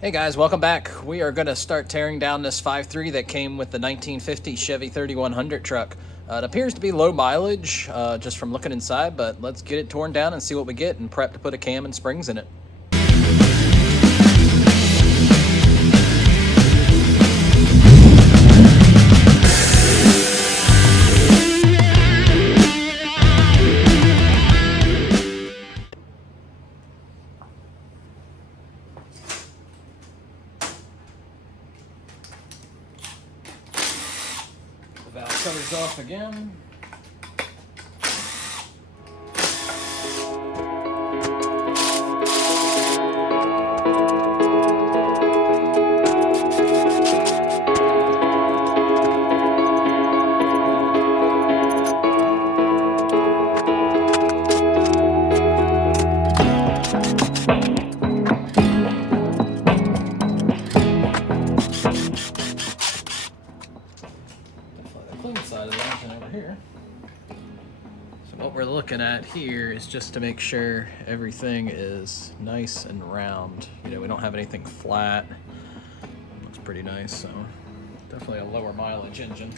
Hey guys, welcome back. We are going to start tearing down this 5.3 that came with the 1950 Chevy 3100 truck. It appears to be low mileage just from looking inside, but let's get it torn down and see what we get and prep to put a cam and springs in it. The valve cover's off again. Side of the engine over here. So what we're looking at here is just to make sure everything is nice and round. You know, we don't have anything flat. Looks pretty nice, so definitely a lower mileage engine.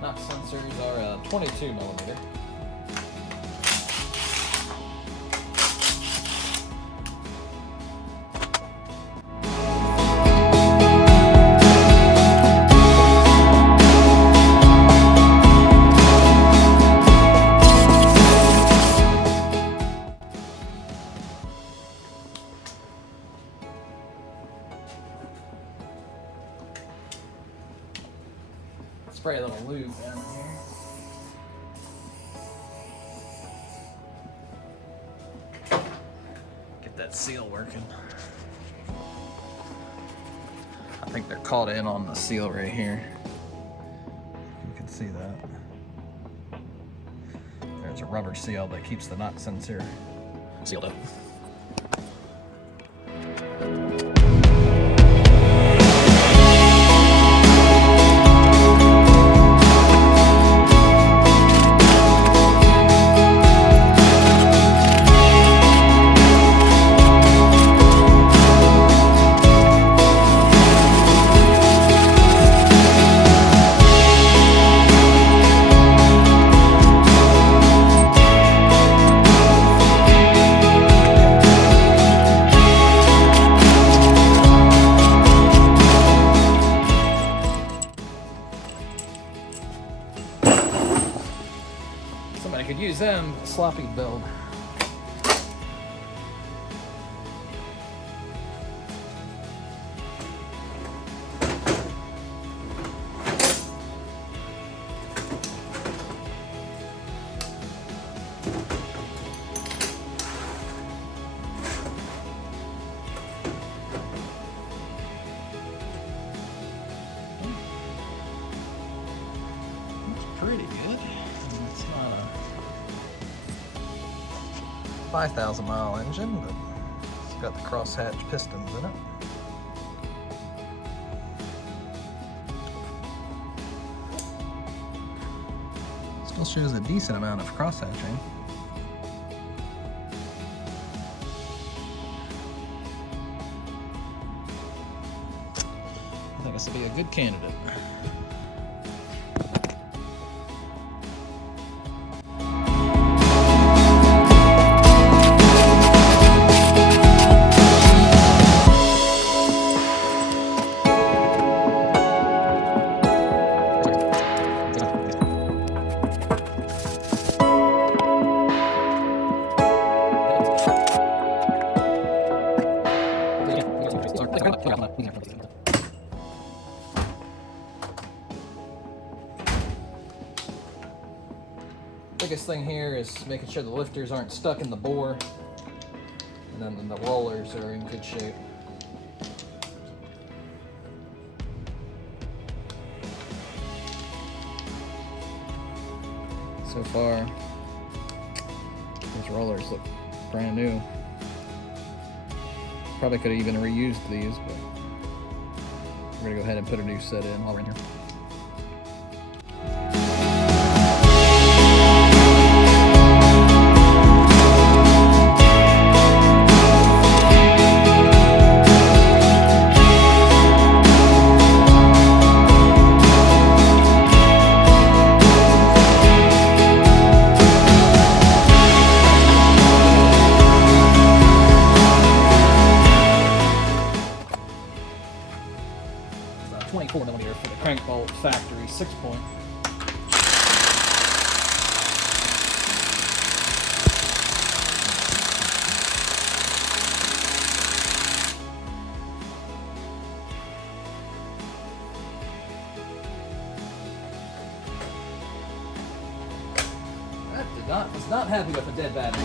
Knock sensors are 22 millimeter. Spray a little lube down here. Get that seal working. I think they're caught in on the seal right here. You can see that. There's a rubber seal that keeps the knock sensor sealed up. Somebody could use them, a sloppy build. It's pretty good. It's not a 5,000 mile engine, but it's got the crosshatch pistons in it. Still shows a decent amount of crosshatching. I think this will be a good candidate. Biggest thing here is making sure the lifters aren't stuck in the bore, and then the rollers are in good shape. So far, these rollers look brand new. Probably could have even reused these, but we're gonna go ahead and put a new set in while we're in here. It's 24mm for the crank bolt factory 6-point. Was not happy with a dead battery.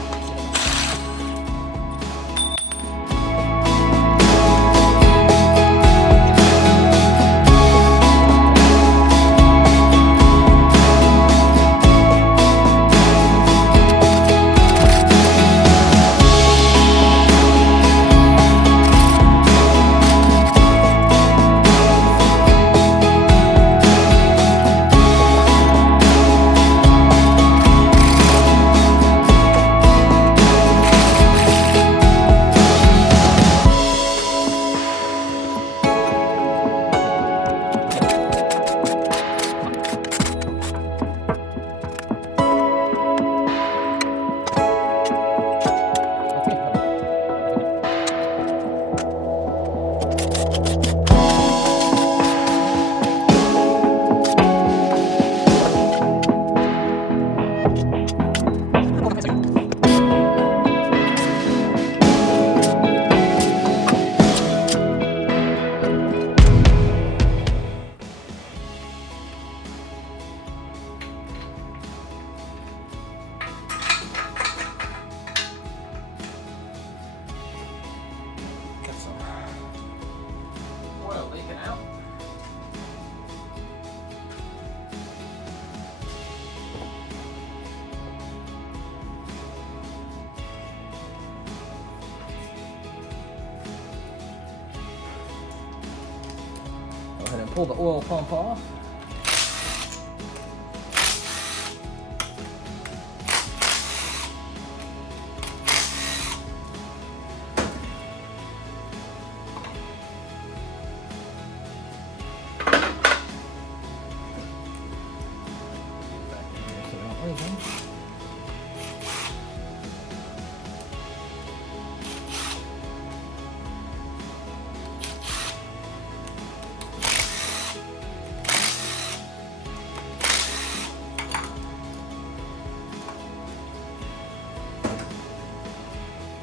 Go ahead and pull the oil pump off. Back in here so they don't lose them.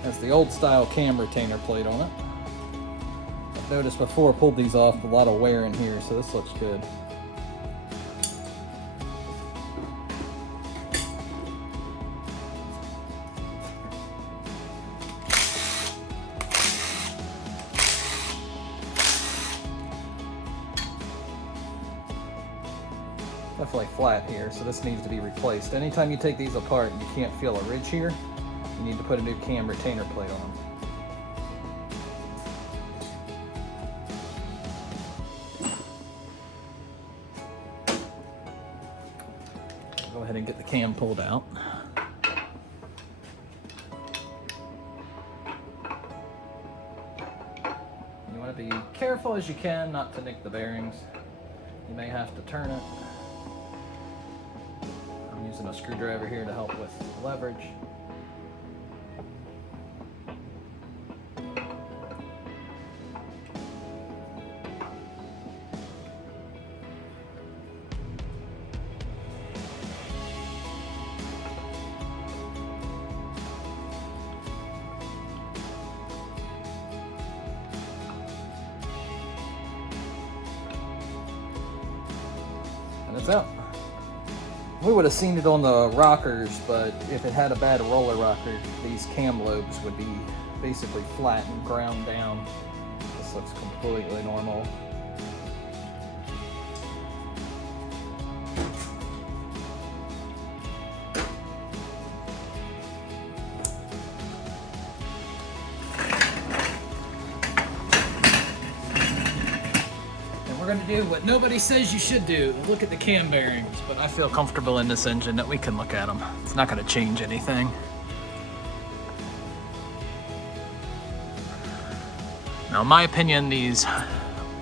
That's the old style cam retainer plate on it. I've noticed before I pulled these off, a lot of wear in here, so this looks good. Definitely flat here, so this needs to be replaced. Anytime you take these apart and you can't feel a ridge here, you need to put a new cam retainer plate on them. Go ahead and get the cam pulled out. You want to be careful as you can not to nick the bearings. You may have to turn it. I'm using a screwdriver here to help with leverage. And it's out. We would have seen it on the rockers, but if it had a bad roller rocker, these cam lobes would be basically flat and ground down. This looks completely normal. going to do what nobody says you should do, look at the cam bearings. But I feel comfortable in this engine that we can look at them. It's not going to change anything. Now, in my opinion, these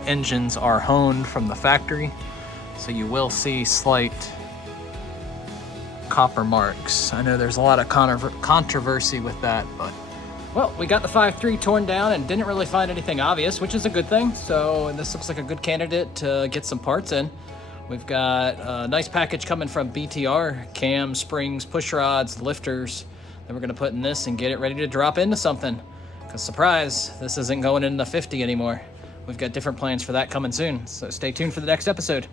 engines are honed from the factory, so you will see slight copper marks. I know there's a lot of controversy with that, but well, we got the 5.3 torn down and didn't really find anything obvious, which is a good thing. So this looks like a good candidate to get some parts in. We've got a nice package coming from BTR, cam, springs, push rods, lifters, that we're gonna put in this and get it ready to drop into something. Because surprise, this isn't going in the 50 anymore. We've got different plans for that coming soon, so stay tuned for the next episode.